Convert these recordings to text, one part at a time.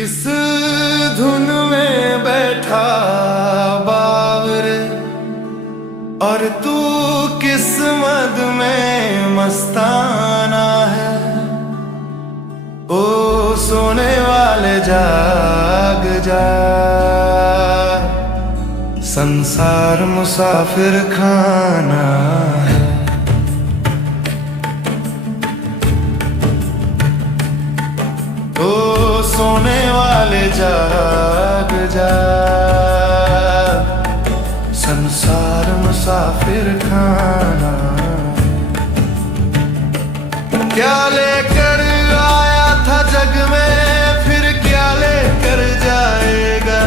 किस धुन में बैठा बावरे, और तू किस मद में मस्ताना है। ओ सोने वाले जाग जा, संसार मुसाफिर खाना है। ओ सोने वाले जाग जा, संसार मुसाफिर खाना। क्या लेकर आया था जग में, फिर क्या लेकर जाएगा।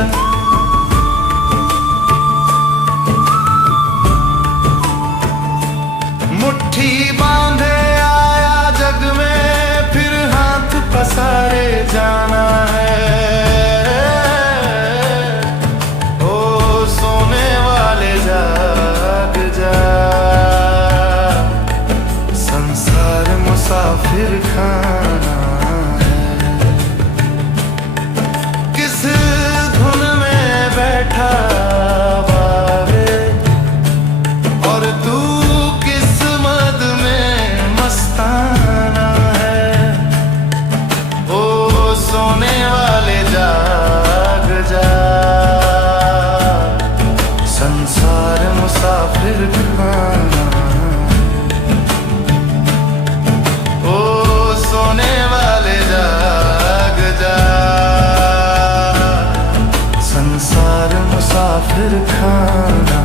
मुट्ठी बांधे आया जग में, फिर हाथ पसारे जाना है। ओ सोने वाले जाग जा, संसार मुसाफिर खाना है। किस धुन में बैठा बावे, और तू किस मद में मस्ताना है। ओ सोने वाले जाग जा, संसार मुसाफिर खाना। ओ सोने वाले जाग जा, संसार मुसाफिर खाना।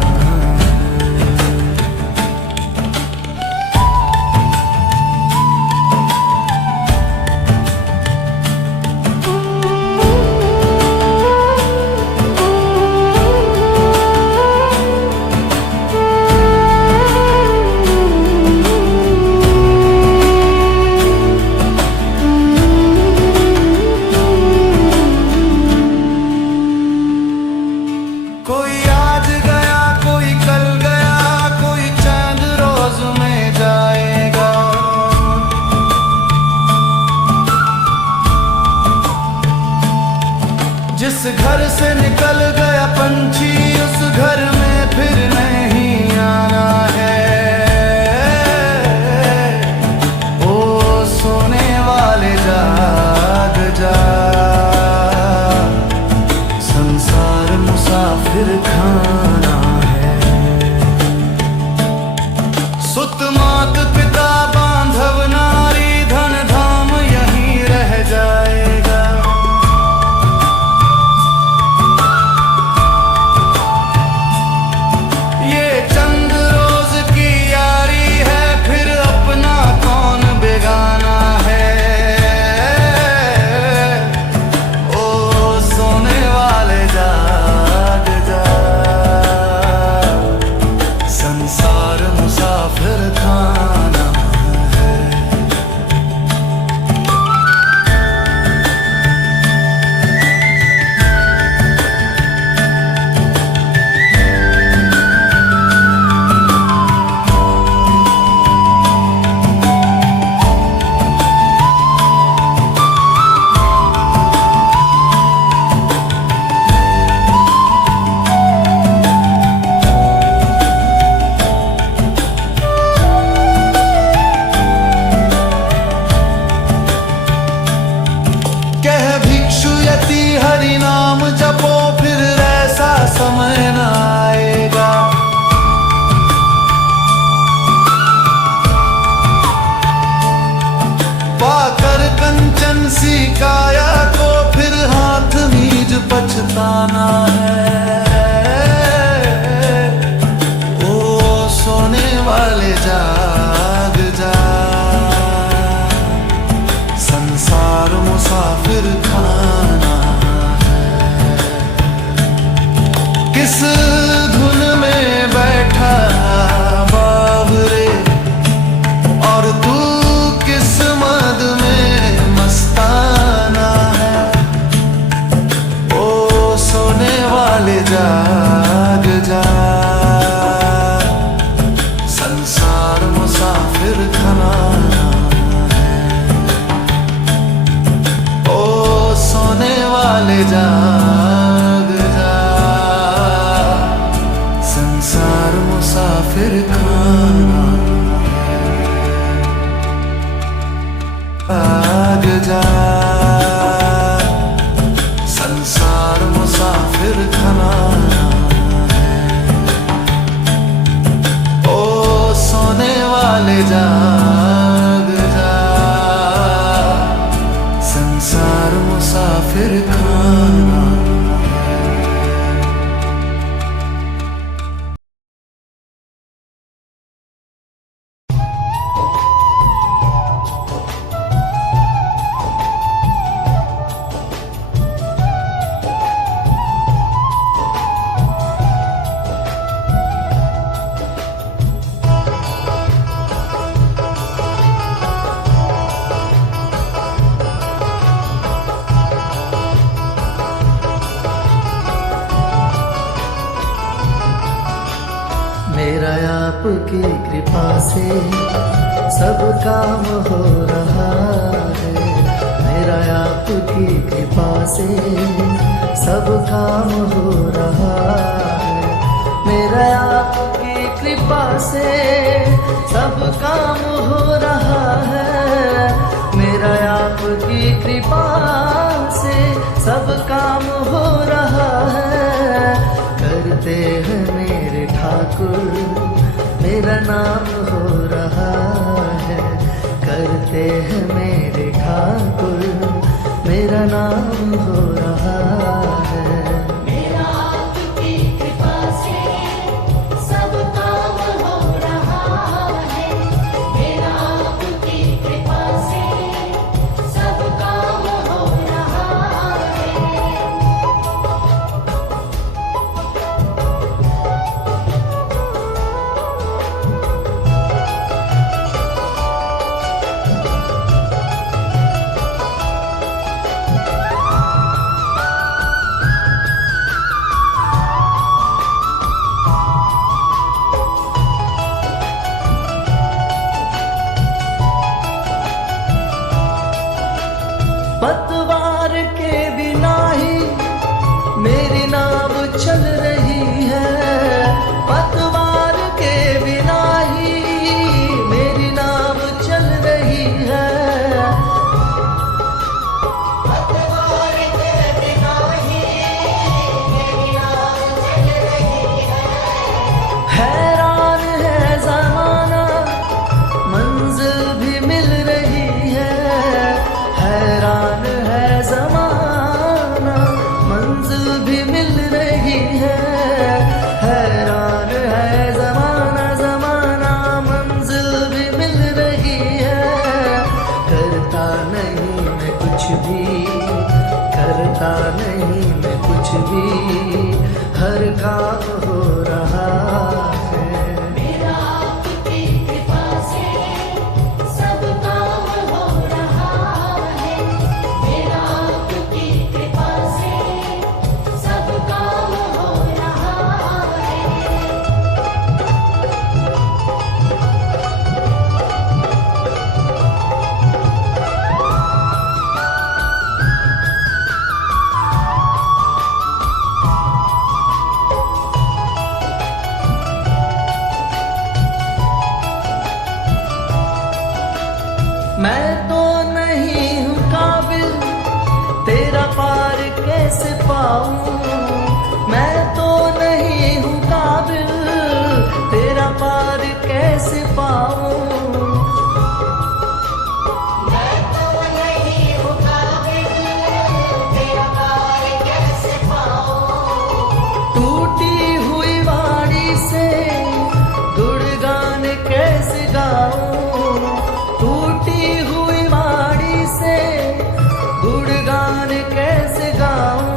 कोई आज गया, कोई कल गया, कोई चांद रोज में जाएगा। जिस घर से निकल गया पंछी, उस घर में फिर नहीं आना है। ओ सोने वाले जाग जा, संसार मुसाफिर खाना है। सुत मात पिता बांधव नारी, धन धाम यहीं रह जाएगा। ये चंद रोज की यारी है, फिर अपना कौन बेगाना है। ओ सोने वाले जाग जा, संसार मुसाफिर खाना है। कह भिक्षु यति हरि नाम जपो, फिर ऐसा समय न आएगा। पाकर कंचन सी काया को, फिर हाथ नीज पछताना है। ओ सोने वाले जाग जा, संसार मुसाफिर खाना है। किस धुन में बैठा बावरे, और तू किस मद में मस्ताना है। ओ सोने वाले जाग जा, संसार मुसाफिर खाना है। ओ सोने वाले मुसाफिर खाना आग जा, संसार मुसाफिर खाना है। ओ सोने वाले जाग जा, संसार मुसाफिर खाना। मेरा आपकी कृपा से सब काम हो रहा है। मेरा आपकी कृपा से सब काम हो रहा है। मेरा आपकी कृपा से सब काम हो रहा है। मेरा आपकी कृपा से सब काम हो रहा है। करते हैं मेरे ठाकुर मेरा नाम हो रहा है। करते हैं मेरे ठाकुर मेरा नाम हो रहा है। मेरा आपकी कृपा से सब काम हो रहा है। मेरा आपकी कृपा से सब काम हो रहा है। पतवार के बिना ही मेरी नाव चल रही है। पतवार के बिना ही मेरी नाव चल रही है। पतवार के बिना ही मेरी नाव चल रही है। हैरान है ज़माना मंजिल भी मिल रही है। हैरान है ज़माना मंजिल भी मिल रही है। हैरान है ज़माना ज़माना मंजिल भी मिल रही है। करता नहीं मैं कुछ भी, करता नहीं मैं कुछ भी, हर काम हो रहा है। मेरा आपकी कृपा से सब काम हो रहा है। मेरा आपकी कृपा से सब काम हो रहा है। मैं तो नहीं हूँ काबिल तेरा पार कैसे पाऊँ। मैं तो नहीं हूँ काबिल तेरा पार कैसे पाऊँ। मैं तो नहीं हूँ काबिल तेरा पार कैसे पाऊँ। टूटी हुई वाणी से गुणगान कैसे गाऊँ। टूटी हुई वाणी से गुणगान कैसे गाऊँ।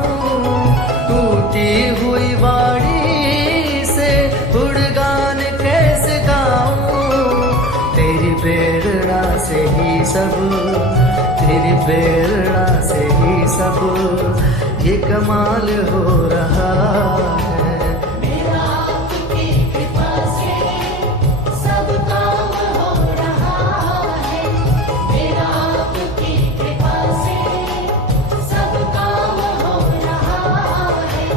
टूटी हुई वाणी से गुणगान कैसे गाऊँ। तेरी प्रेरणा से ही सब, तेरी प्रेरणा से ही सब ये कमाल हो रहा है। मेरा आपकी कृपा से सब काम हो रहा है। मेरा आपकी कृपा से सब काम हो रहा है।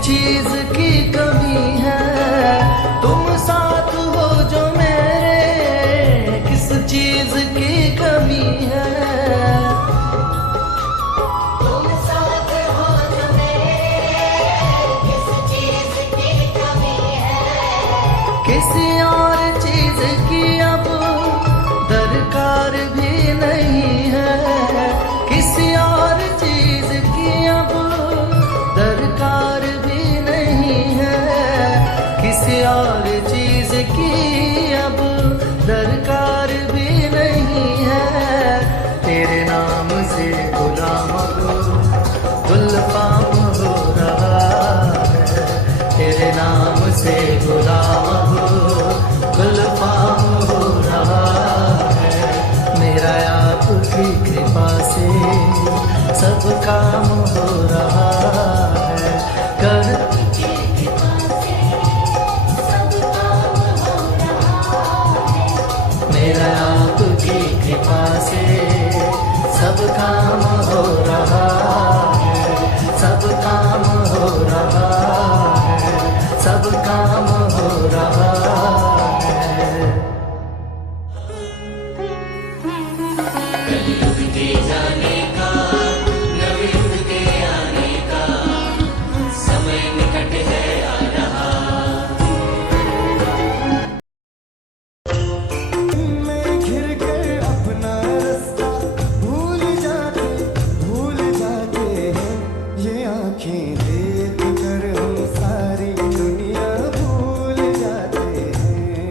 चीज की कमी है तुम साथ हो जो मेरे, किस चीज की कमी है तुम साथ हो जो मेरे, किस चीज की कमी है। किसी और चीज की अब दरकार भी नहीं है, किसी और चीज की अब दरकार भी नहीं है, किसी और चीज की अब दरकार भी नहीं है। तेरे नाम से गुलाम हो गुलफाम हो रहा है, तेरे नाम से गुलाम हो गुलफाम हो रहा है। मेरा आपकी कृपा से सब काम हो रहा है। कर मेरा आपकी कृपा से सब काम हो रहा है, सब काम हो रहा है, सब काम हो रहा है। में घिर कर अपना रास्ता भूल जाते हैं। ये आंखें देख कर हम सारी दुनिया भूल जाते हैं।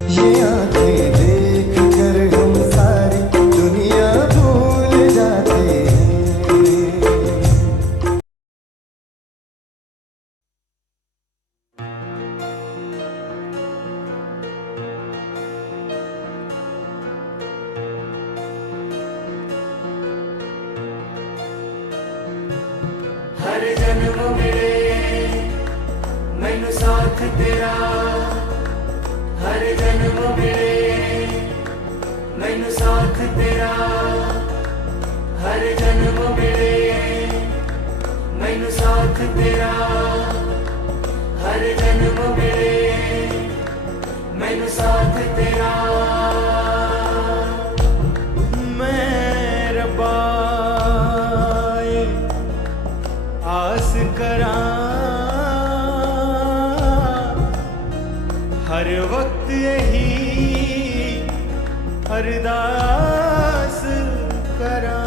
ये आंखें देख कर हम सारी दुनिया भूल जाते हैं। हर जन्म मिले मैनू साथ तेरा, हर जन्म मिले मैनू साथ तेरा, हर जन्म मिले मैनू साथ तेरा, हर जन्म मिले मैनू साथ तेरा। मैं रब्बा आस करा हर वक्त यही अरदास करा।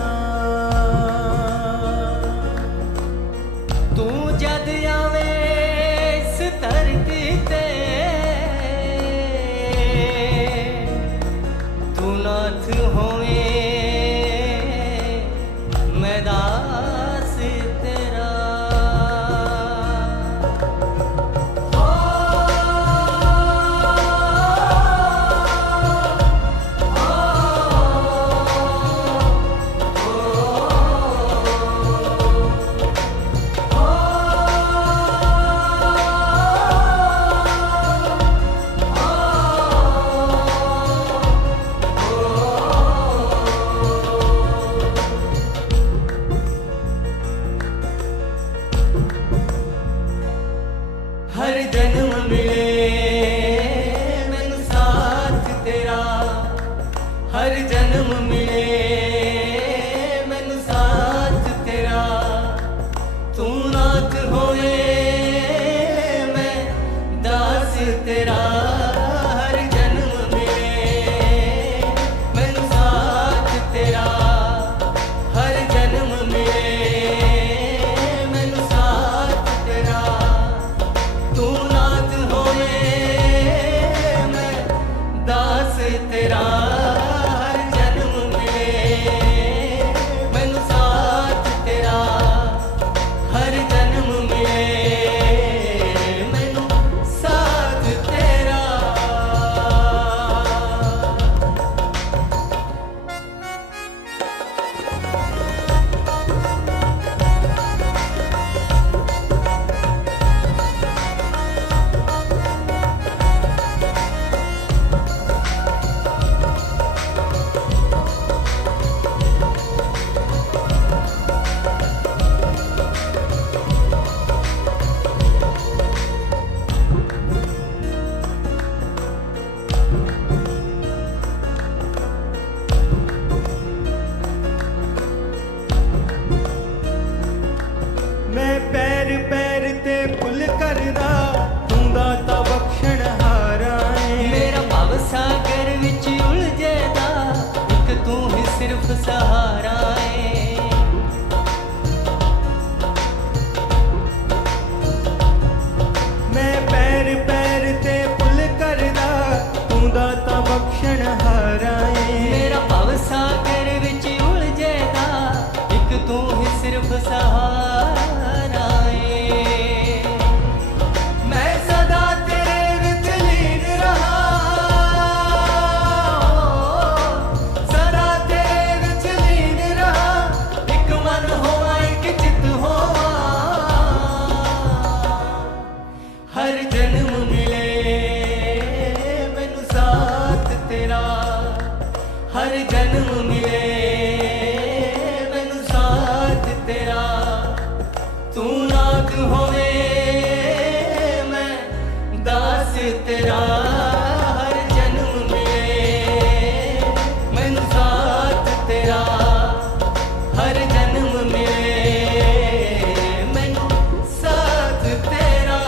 तू जद आवे इस धरती ते, तू नाथ होवे मैं दास तेरा। हर जन्म मिले मैनू साथ तेरा, हर जन्म मिले मैनू साथ तेरा। तू नाथ होए मैं दास तेरा, हर जन्म मिले मैनू साथ तेरा, हर जन्म मिले मैनू साथ तेरा। तू नाथ होए मैं दास तेरा, हर जन्म मिले सिर्फ सहारा है। मैं पैर पैर ते पुल करदा तू दाता बख्शण हारा है। मेरा भव सागर विच उलझेदा एक तू ही सिर्फ सहारा है। मैं सदा तेरे विच लीन रहा, सदा तेरे विच लीन रहा, एक मन होवा एक चित होवा। हर जन्म मिले मैनू साथ तेरा, हर जन्म मिले मैनू साथ तेरा। तू नाथ होवे मैं दास तेरा, हर जन्म मिले मैनू साथ तेरा, हर जन्म मिले मैनू साथ तेरा।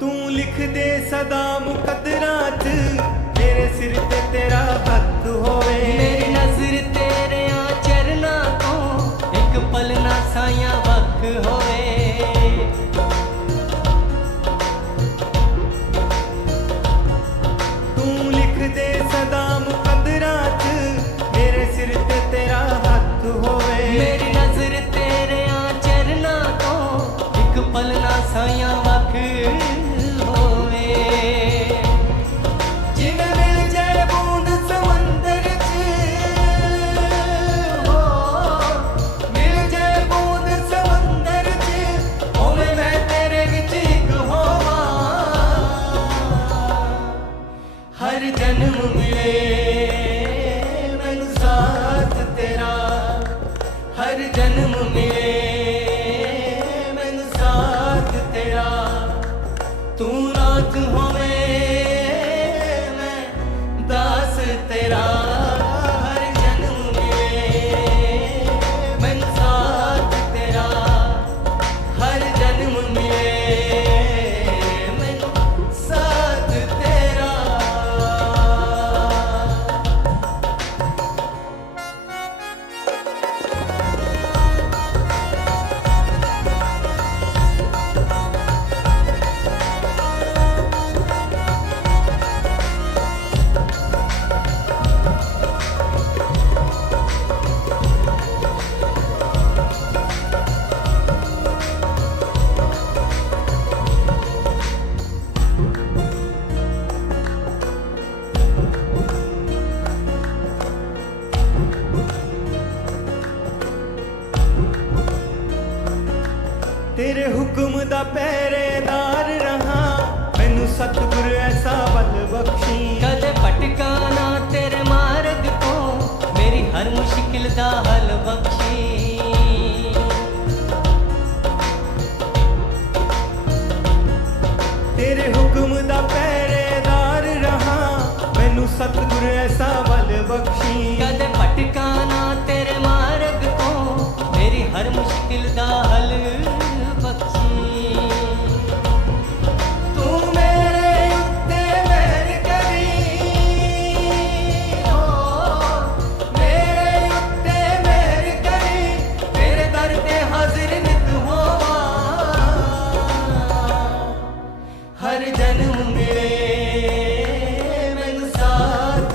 तू लिख दे सदा मुकद्दरां च तेरे सिर ते तेरा हत्थ होवे। मेरी नजर तेरे चरना तो एक पल ना साया वक होवे। तू लिख दे सदा मुकद्दरां च मेरे सिर ते तेरा हत्थ होवे। मेरी नजर तेरे चरना तो एक पल ना साया वक होवे। जिवें मिल जाए बूंद समंदर च, हो मिल जाए बूंद समंदर च, होवे मैं तेरे विच इक होवां। हर जन्म मिले मैनू साथ तेरा, हर जन्म मिले मैनू साथ तेरा। तू नाथ होवे मैं दास तेरा, हर जन्म मिले मैनू साथ तेरा, हर जन्म मिले मैनू साथ तेरा। तेरे हुक्म दा पहरेदार रहा, मैनू सतगुर ऐसा बल बख्शी। कदे भटका ना तेरे मार्ग को, मेरी हर मुश्किल दा हल बख्शी। तेरे हुक्म दा पहरेदार रहा, मैनू सतगुर ऐसा बल बख्शी। कदे भटका ना तेरे मार्ग को, मेरी हर मुश्किल दा हल बख्शी। तू मेरे उत्ते मेहर करी, ओ मेरे उत्ते मेहर करी, तेरे दर ते हाजिर नित होवां। हर जन्म मिले मैनू साथ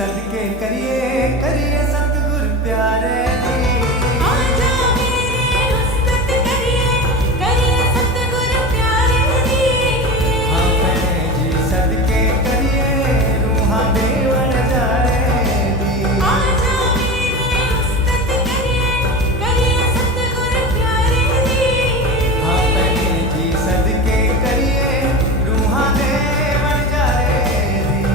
सदके करिए करिए सतगुर प्यारे दी आजा मेरे उस्ताद करिए करिए सतगुर प्यारे दी हाँ भैने जी सदके करिए रूहां देवण जारे दी आजा मेरे उस्ताद करिए करिए सतगुर प्यारे दी हाँ भैने जी सदके करिए रूहां देवण जारे दी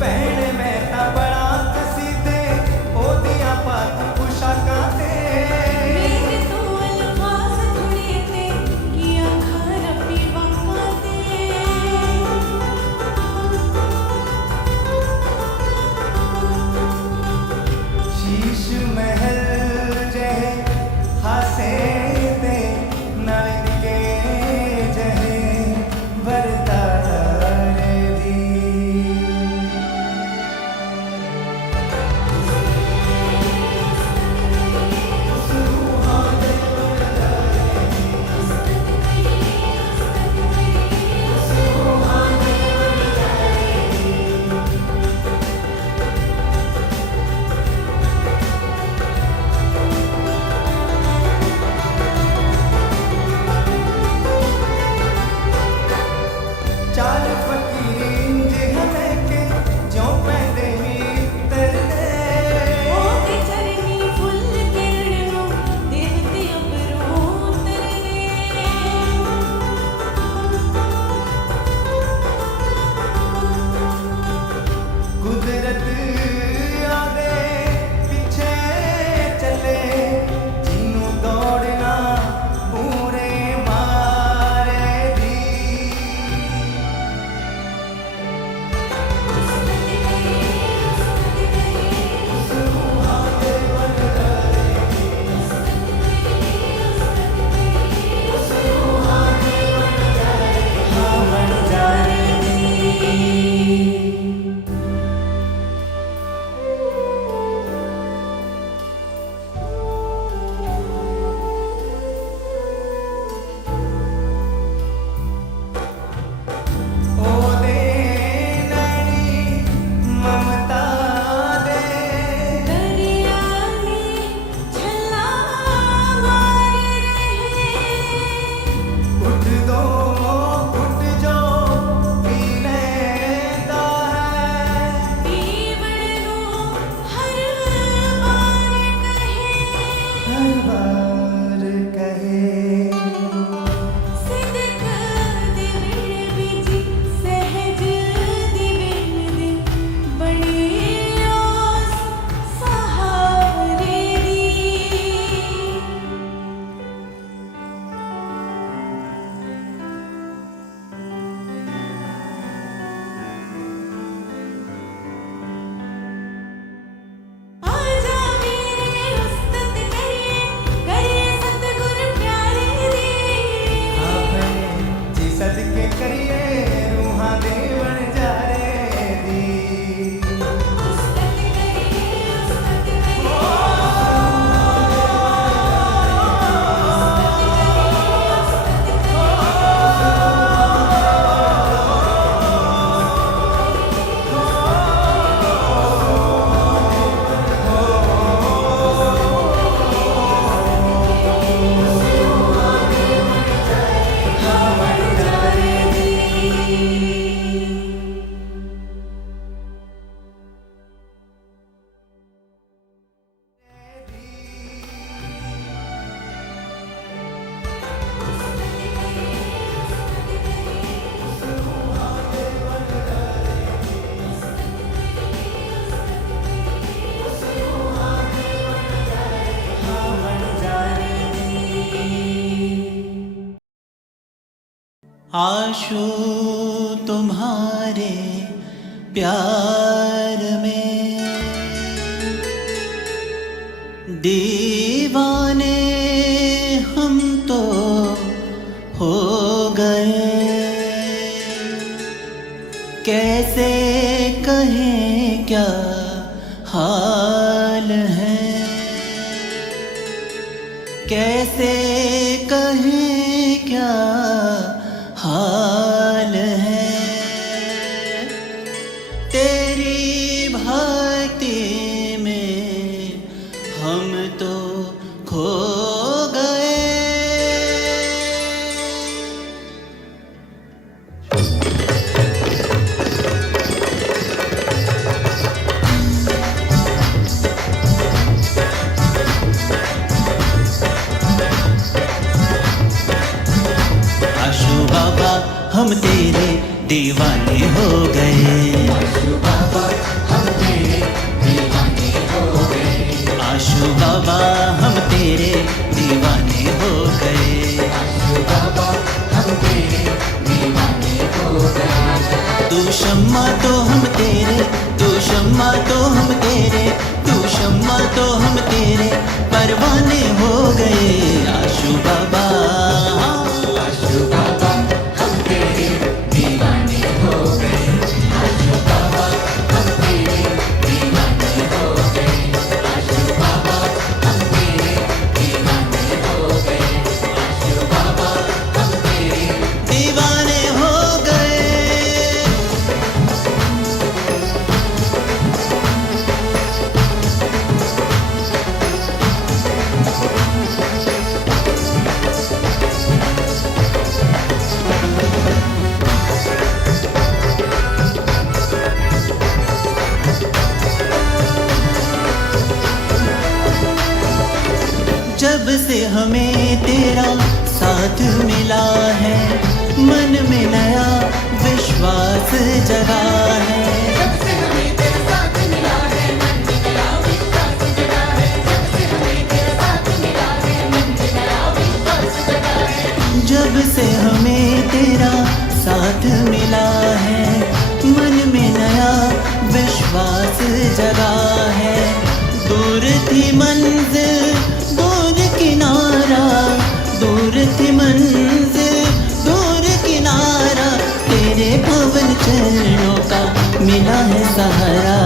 ਭੈਣੇ ਮੈਂ ਤਾਂ ਬੜਾ ਕਸੀਦੇ ਉਹਦੀਆਂ ਪਾਕ ਪੁਸ਼ਾਕਾਂ ਤੇ मेरे तो अल्फाज थोड़े थे किया घर अपनी बाका दे ਸ਼ੀਸ਼ ਮਹਿਲ ਜਹੇ ਹਾਸੇ ਤੇ ਨਲਕੇ ਜਹੇ ਵਰਤਾਰੇ ਦੀ ਚਾਲ ਫਕੀਰੀਨ ਜਿਹੇ ਕੇ ਜਿਉਂ ਪੈਂਦੇ ਮਿੱਤਰ ਦੇ ओते चरनी फुल किरण नो देवते अबरों तरने ਕੁਦਰਤ ਆਦੇ ਪਿੱਛੇ ਚੱਲੇ ਜਿਹਨੂੰ ਦੌੜਨਾ ਪੂਰੇ ਮਾਰੇ ਦੀ ਉਹਦੇ ਨੈਣੀ ਮਮਤਾ ਦੇ दरिया में छल्ला मार रहे ਉੱਠ ਦੋ ਉੱਠ ਜੋ ਪੀ ਲੈਂਦਾ ਹੈ पीवड़ नो हर बार कहे हर बार कहे सिदक दिविण बिजी सहज दिविण दे बड़ी आस सहारे दी आजा मेरे उस्ताद करिए करिए सतगुर प्यारे दी हाँ भैने जी सदके करिए रूहां देवण जारे दी उस्ताद करिए आशू तुम्हारे प्यार में दीवाने हम तो हो गए कैसे कहें क्या हाल हाल है, कैसे कहें क्या हाल है। तेरी भक्ति में हम तो खो गए। आशु बाबा हम तेरे दीवाने हो गए। आशु बाबा हम तेरे दीवाने हो गए। आशु बाबा हम तेरे दीवाने हो गए। आशु बाबा हम तेरे दीवाने हो गए। तू शम्मा तो हम तेरे, तू शम्मा तो हम तेरे, तू शम्मा तो हम तेरे परवाने हो गए। आशु बाबा, आशु बाबा हम तेरे दीवाने हो गए। आशु बाबा हम तेरे दीवाने हो गए। आशु बाबा हम तेरे दीवाने हो गए। आशु बाबा हम तेरे दीवाने हो गए। जब से हमें तेरा साथ मिला है, मन में नया विश्वास जगा है। जब से हमें तेरा साथ मिला है, मन में नया विश्वास जगा है। जब से हमें तेरा साथ मिला है, मन में नया विश्वास जगा है। जब से हमें तेरा साथ मिला है, मन में नया विश्वास जगा है। दूर थी मंजिल दूर किनारा, दूर थी मंजिल दूर किनारा, तेरे पवन चरणों का मिला है सहारा।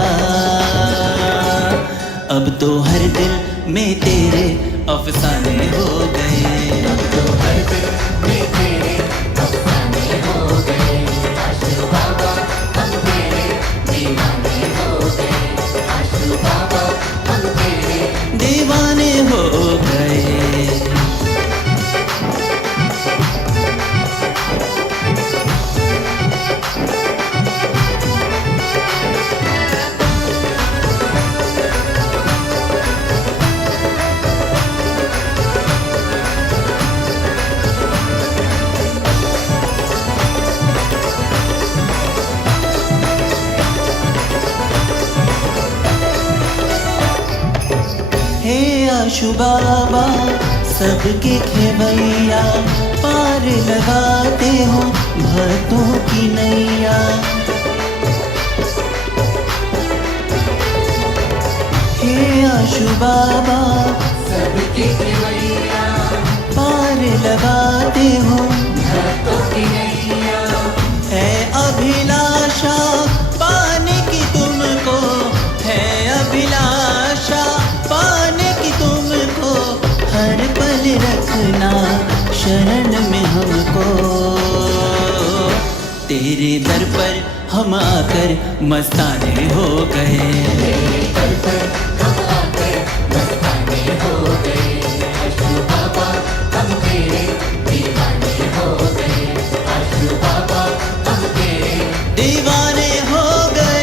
अब तो हर दिल में तेरे अफसाने हो गए। अब तो हर दिल में तेरे अफसाने हो गए। आशु बाबा हम तेरे दीवाने हो गए। आशु बाबा हम तेरे दीवाने हो गए। हे आशु बाबा सबके खेवैया, पार लगाते हो भक्तों की नैया। हे आशु बाबा सबके खेवैया, पार लगाते हो भक्तों की नैया। है अभिलाषा पाने की तुमको, है अभिलाषा पाने की तुमको, हर पल रखना शरण में हमको। तेरे दर पर हम आकर मस्ताने हो गए। तेरे दर पर हम आकर मस्ताने हो गए। आशु बाबा हम तेरे दीवाने हो गए। आशु बाबा हम तेरे दीवाने हो गए।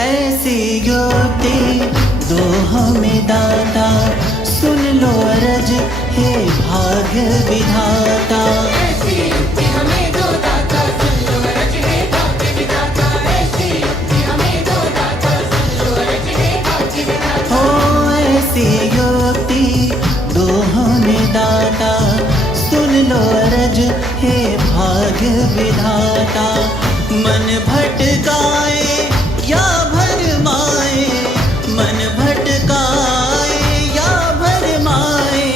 ऐसी युक्ति दो हमें दाता, सुन लो अरज हे भाग्य विधाता। ऐसी युक्ति हमें दो दाता, सुन लो अरज है भाग्य विधाता। ऐसी युक्ति हमें दो दाता, सुन लो अरज है भाग्य विधाता। हो ऐसी युक्ति दो हमें दाता, सुन लो अरज हे भाग्य विधाता। मन भटकाए या भरमाए, मन भटकाए या भरमाए,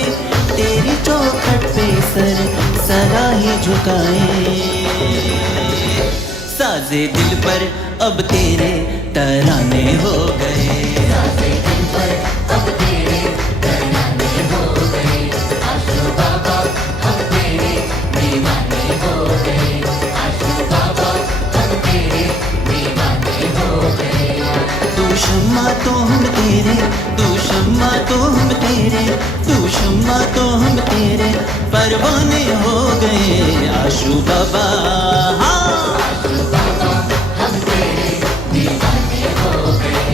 तेरी चौखट पे सर सदा ही झुकाए। साजे दिल पर अब तेरे तराने हो गए। साजे दिल पर अब तेरे तराने हो गए। आशू बाबा हम तेरे दीवाने हो गए। आशू बाबा हम तेरे दीवाने हो गए। तू शम्मा तो हम तेरे, तू शम्मा तो हम तेरे, तू शम्मा तो हम तेरे परवाने हो गए। आशू बाबा हाँ। आशू बाबा हम तेरे दीवाने हो गए।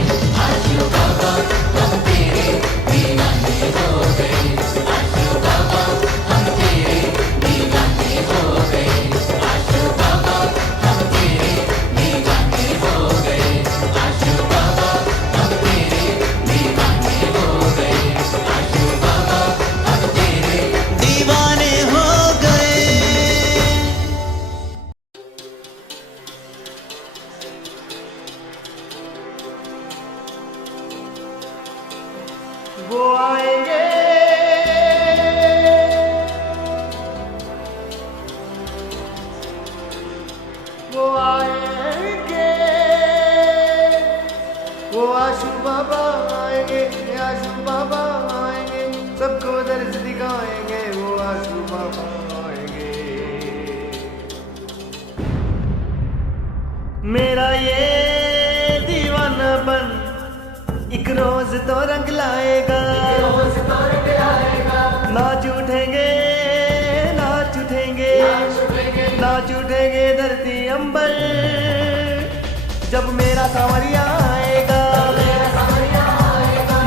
आशू बाबा हम तेरे दीवाने हो गए। आशू बाबा हम तेरे दीवाने हो गए। आशू बाबा हम तेरे दीवाने हो गए। आशू बाबा हम तेरे दीवाने हो गए। आशू बाबा हम तेरे दीवाने हो गए। वो आएंगे, वो आएंगे, वो आशू बाबा आएंगे, आशू बाबा आएंगे, सबको दर्द दिखाएंगे, वो आशू बाबा आएंगे। मेरा ये दीवानापन एक रोज तो रंग लाएगा। नाच उठेंगे, नाच उठेंगे, नाच उठेंगे धरती अंबर, जब मेरा सांवरिया आएगा,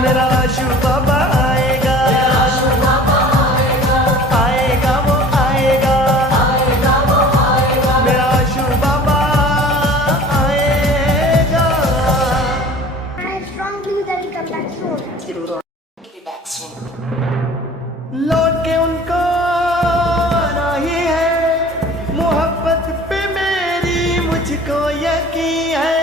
मेरा आशू बाबा आएगा, आएगा वो आएगा, मेरा आशू बाबा आएगा। I strongly believe that he come back soon. लौट के उनको आना ही है, मोहब्बत पे मेरी मुझको यकीन है।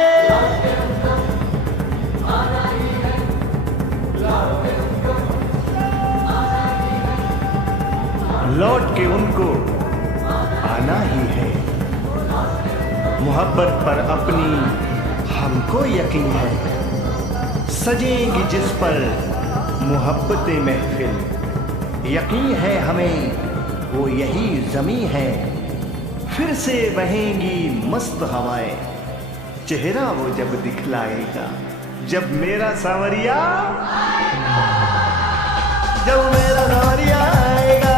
लौट के उनको आना ही है, मोहब्बत पर अपनी हमको यकीन है। सजेंगी जिस पर मोहब्बत महफिल, यकीन है हमें वो यही ज़मीं है। फिर से बहेंगी मस्त हवाएं, चेहरा वो जब दिखलाएगा, जब मेरा सांवरिया, जब मेरा सांवरिया आएगा,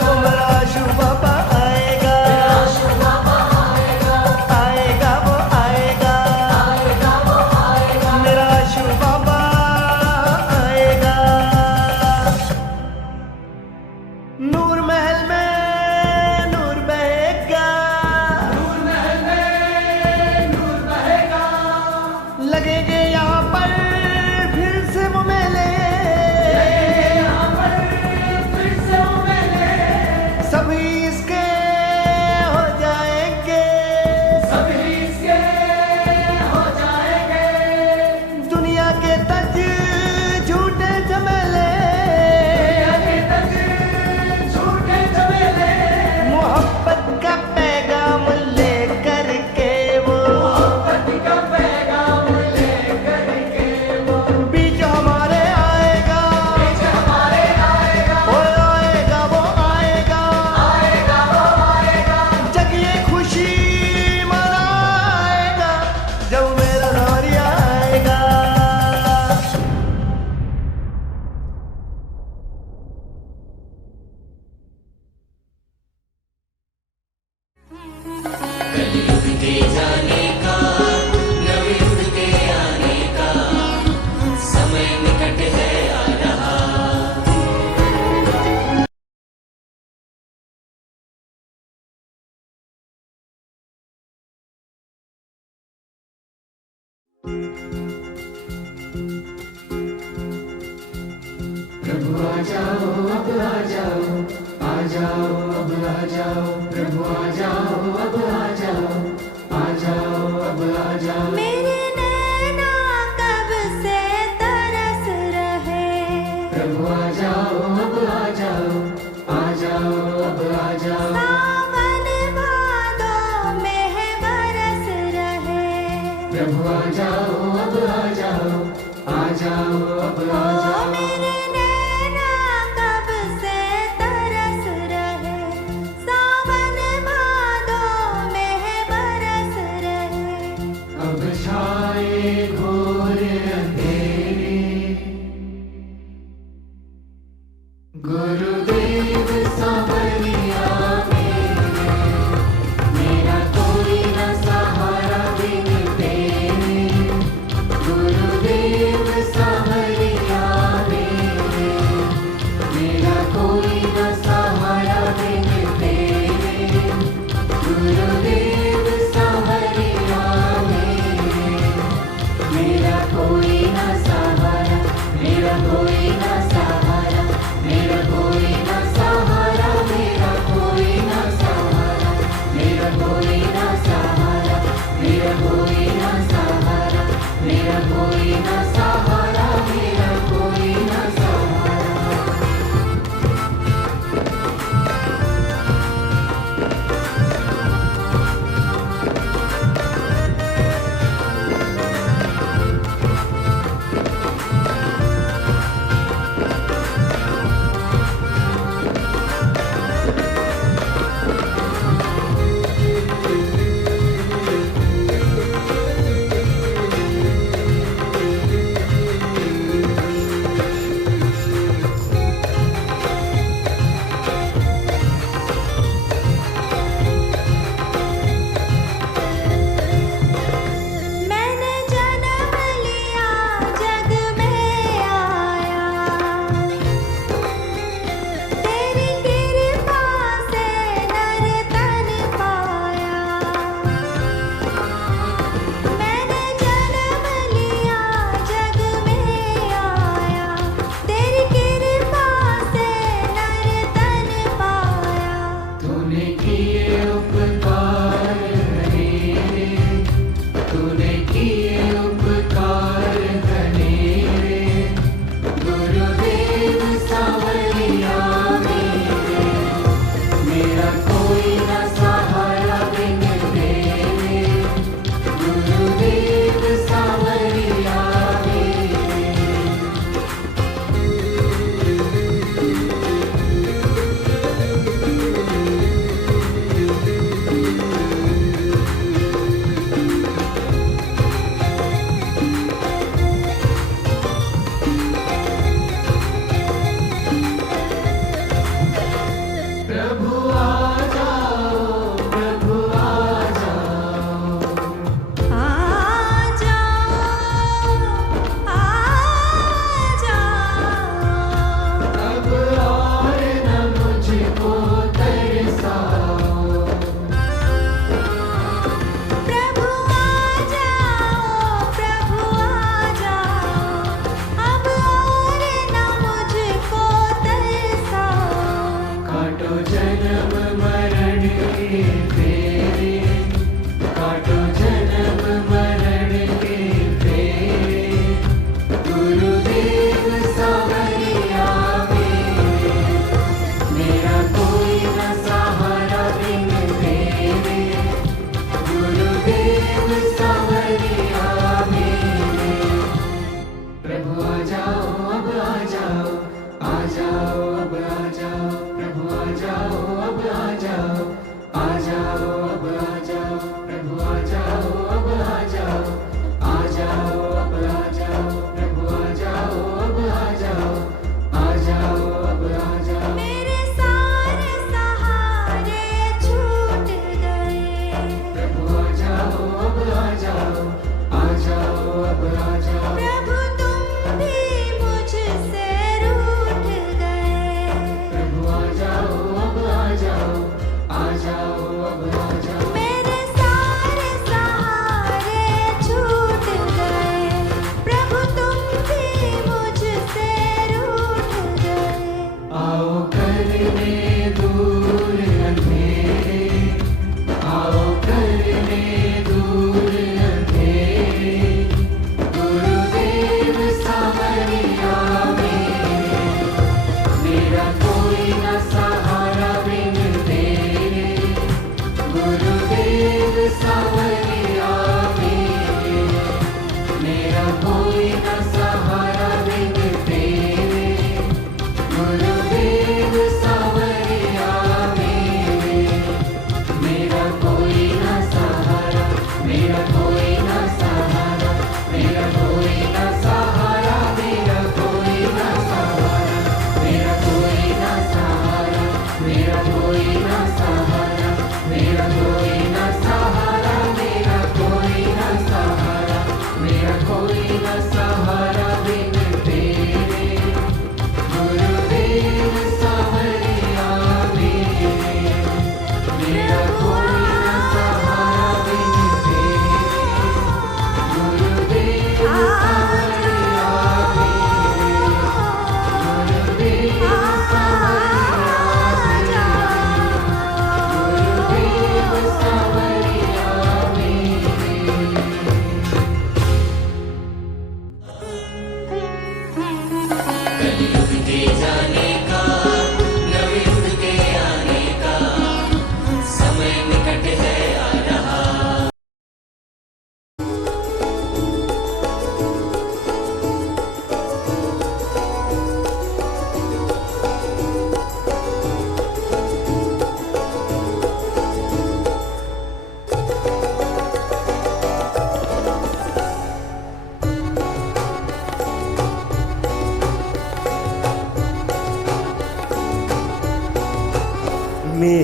तो मेरा आशू बाबा आएगा, आएगा वो आएगा, मेरा आशू बाबा आएगा। नूर महल में नूर बहेगा, लगेंगे यहाँ पर फिर से वो मेले, सभी इसके हो जाएंगे, दुनिया के तज झूठे झमेले, मोहब्बत का पैगाम लेकर के वो बीच हमारे आएगा, वो आएगा वो आएगा, जगिए खुशी मनाएगा, जब मेरा सांवरिया आएगा। कलयुग के जाने का, नवयुग के आने का, समय निकट है आ रहा। प्रभु आ जाओ, अब आ जाओ, आ जाओ अब आ जाओ प्रभु आ जाओ अब आ जाओ आ जाओ अब आ जाओ मेरे नैना कब से तरस रहे प्रभु आ जाओ अब आ जाओ आ जाओ अब आ जाओ सावन भादों में बरस रहे प्रभु आ जाओ अब आ जाओ आ जाओ अब आ जाओ मेरे नैना कब से तरस रहे सावन भादों में बरस रहे अब छाए घोर अंधेरे गुरुदेव सांवरिया मेरा कोई न सहारा बिन तेरे गुरुदेव सांवरिया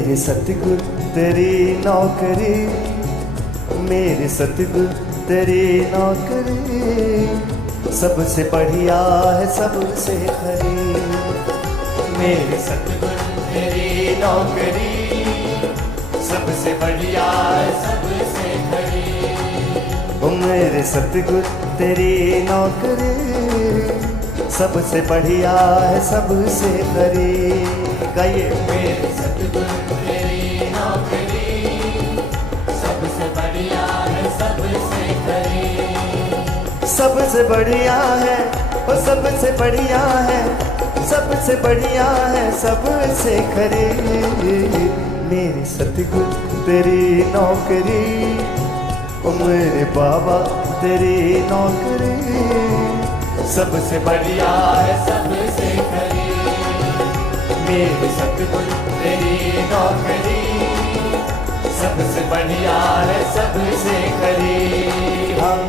मेरे सतगुरु तेरी नौकरी, मेरे सतगुरु तेरी नौकरी सबसे बढ़िया है सबसे खरी। मेरे सतगुरु तेरी नौकरी सबसे बढ़िया है सबसे खरी। ओ मेरे सतगुरु तेरी नौकरी सबसे बढ़िया है सबसे खरी। गाइए। मेरे सतगुरु तेरी नौकरी सबसे बढ़िया है सबसे खरी। सबसे बढ़िया है वो सबसे बढ़िया है, सबसे बढ़िया है सबसे खरी। मेरे सतगुरु तेरी नौकरी, ओ मेरे बाबा तेरी नौकरी सबसे बढ़िया है सबसे खरी। मेरे सतगुरु तेरी नौकरी सबसे बढ़िया है सबसे खरी। हाँ।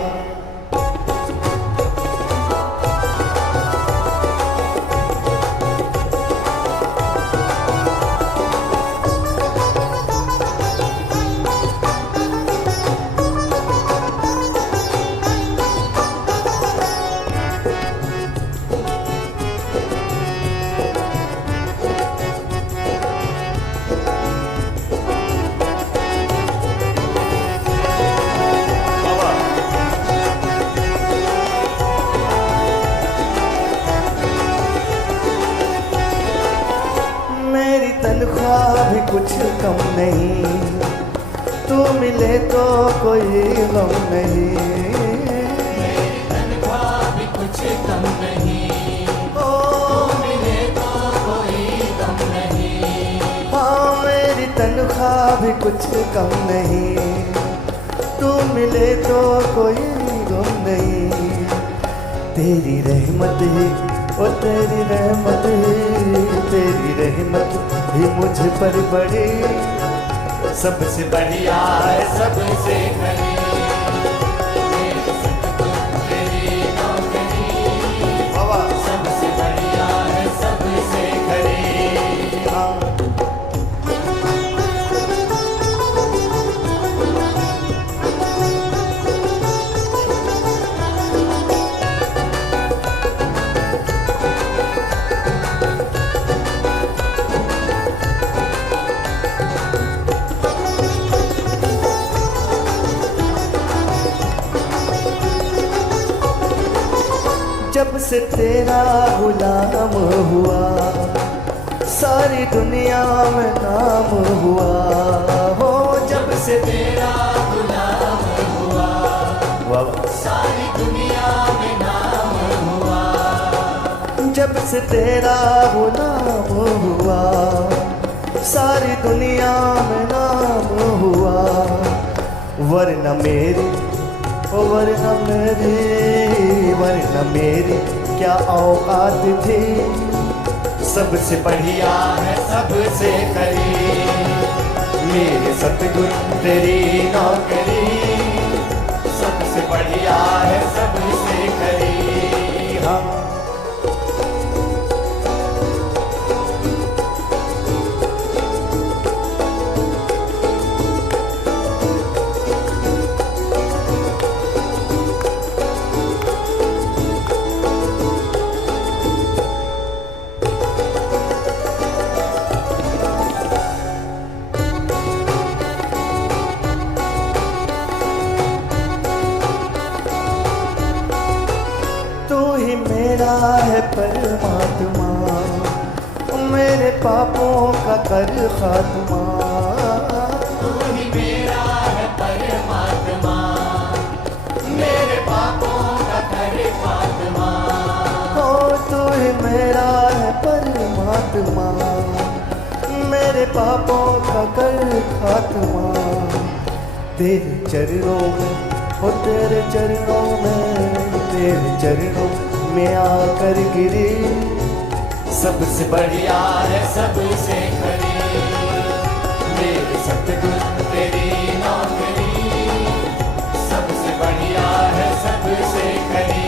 तनख्वाह भी कुछ कम नहीं, तू मिले तो कोई गम नहीं। मेरी तनख्वाह भी कुछ कम नहीं, ओ मिले तो कोई गम नहीं। हाँ मेरी तनख्वाह भी कुछ कम नहीं, तू मिले तो कोई गम नहीं। तेरी रहमत है ओ तेरी रहमत है, तेरी रहमत भी मुझ पर बड़ी सबसे बढ़िया है सबसे खरी। मेरे सतगुरु तेरी नौकरी बाबा सबसे बढ़िया है सबसे खरी। हाँ। जब से तेरा गुलाम हुआ सारी दुनिया में नाम हुआ हो। जब से तेरा गुलाम हुआ वाह सारी दुनिया में नाम हुआ। जब से तेरा गुलाम हुआ सारी दुनिया में नाम हुआ। वरना मेरी ओ वरना मेरी क्या औकात थी, सबसे बढ़िया है सबसे खरी। मेरे सतगुरु तेरी नौकरी सबसे बढ़िया है सबसे खरी। हाँ। मेरा है परमात्मा, मेरे पापों का कर खात्मा। तू ही मेरा है परमात्मा, मेरे पापों का कर खात्मा। ओ तू ही मेरा है परमात्मा, मेरे पापों का कर खात्मा। तेरे चरणों में ओ तेरे चरणों में, तेरे चरणों में आकर गिरी सबसे बढ़िया है सबसे खरी। मेरे सतगुरु तेरी नौकरी सबसे बढ़िया है सबसे खरी।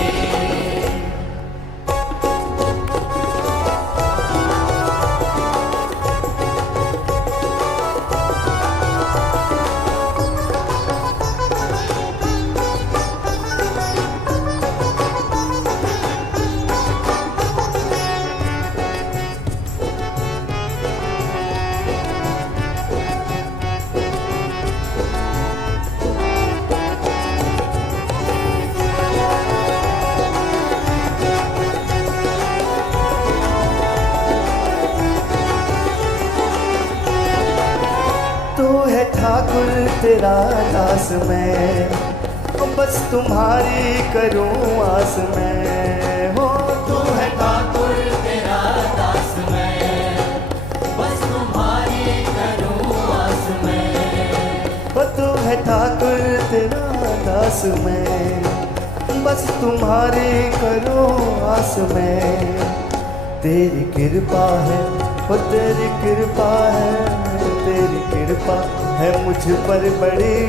तू है ठाकुर तेरा दास मैं, बस तुम्हारी करूं आस मैं। हो तू है ठाकुर तेरा दास मैं, बस तुम्हारी करूं आस मैं। हो तू है ठाकुर तेरा दास मैं, बस तुम्हारी करूं आस मैं। तेरी कृपा है, हो तेरी कृपा है, तेरी कृपा है मुझ पर बड़ी,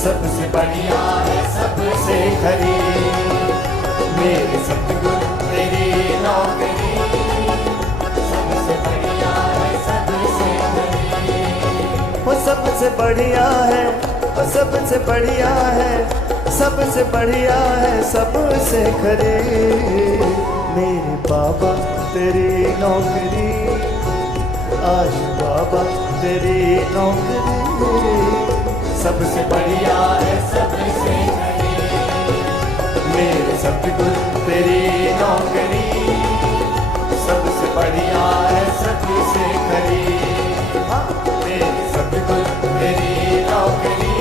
सबसे बढ़िया है सबसे खरी। मेरे सतगुरु तेरी नौकरी, सबसे बढ़िया है सबसे खरी। वो सबसे बढ़िया है, वो सबसे बढ़िया है, सबसे बढ़िया है सबसे खरी। मेरे बाबा तेरी नौकरी, आशु बाबा तेरी नौकरी, सबसे बढ़िया है सबसे खरी। मेरे सतगुरु तेरी नौकरी, सबसे बढ़िया है सबसे खरी। हाँ, मेरे सतगुरु तेरी नौकरी,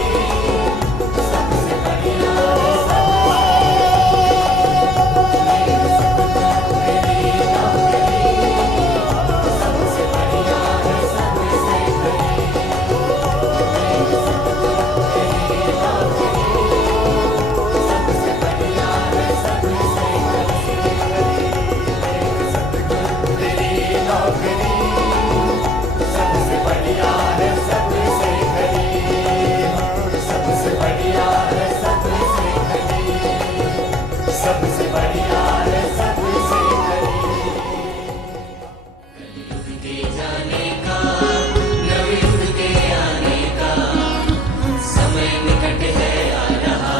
सबसे बढ़िया है सबसे बढ़िया है सबसे खरी। सबसे बढ़िया है सबसे युग के जाने का, नवयुग के आने का, समय निकट है आ रहा।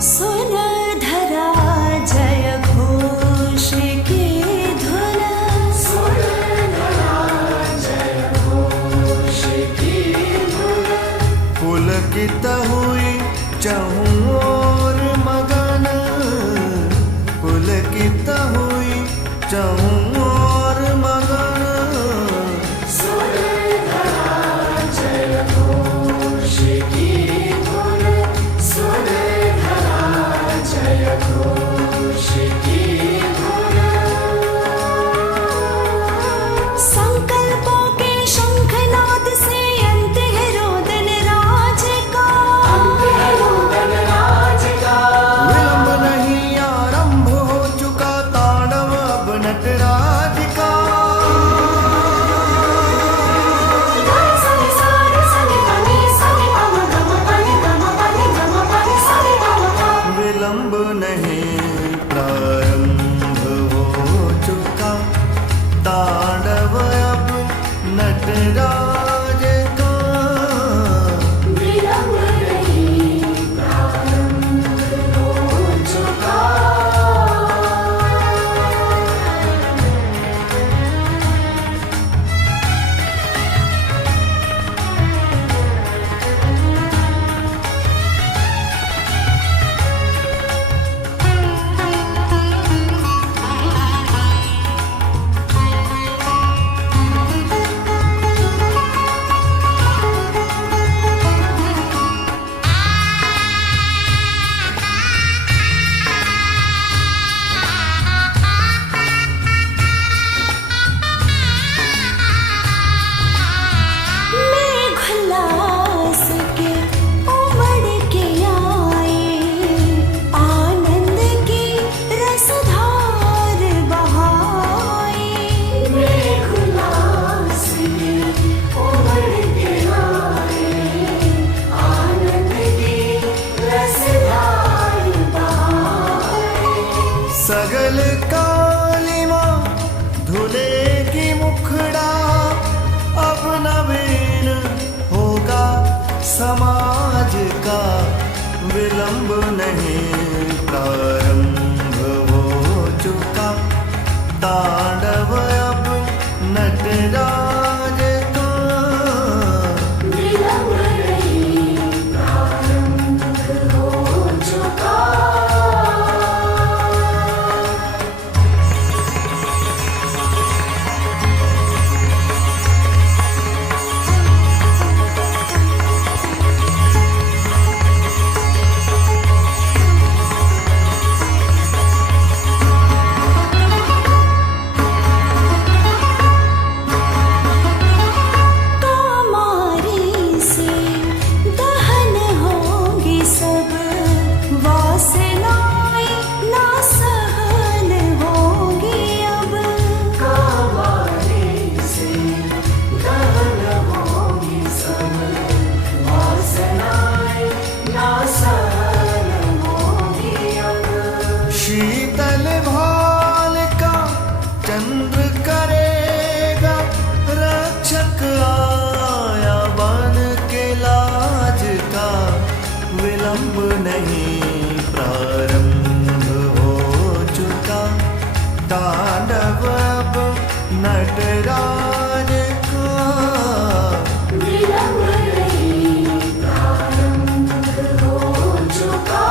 सुन धरा जय घोष की धुन, पुलकित हुई चहु और मगन, पुलकित हुई चहु और मगन। संकल्पों के शंखनाद से अंत है रोदन राज का। विलंब नहीं आरंभ हो चुका तांडव अब नटराज का। विलंब नहीं प्रारंभ हो चुका तांडव अब नटराज का। विलंब नहीं प्रारंभ हो चुका तांडव अब नटराज का विलंब नहीं प्रारंभ हो चुका कामारी से दहन होगी सब वासनाएं ना सहन होगी अब कामारी से दहन होगी सब वासनाएं ना सहन होगी अब शीतल भाल का चंद्र करेगा रक्षक आया बन के लाज का विलंब नहीं प्रारंभ हो चुका तांडव अब नटराज का विलंब नहीं प्रारंभ हो चुका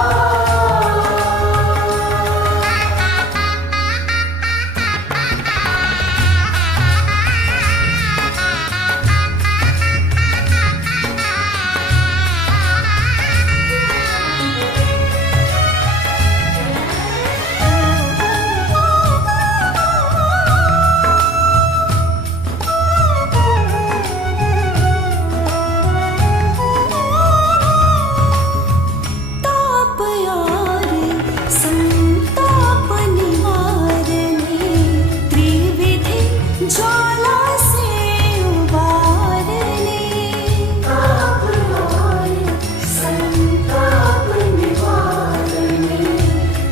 ताप यार संताप निवारने त्रिविधि ज्वाला से उबारने ताप यार संताप निवारने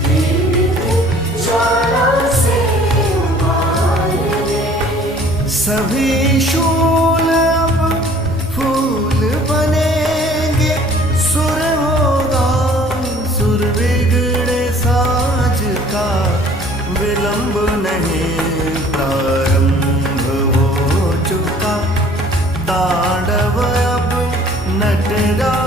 त्रिविधि ज्वाला से उबारने सभी शूल अब फूल बनेंगे सुर होगा सुर बिगड़े साज का विलंब नहीं प्रारंभ हो चुका तांडव अब नटराज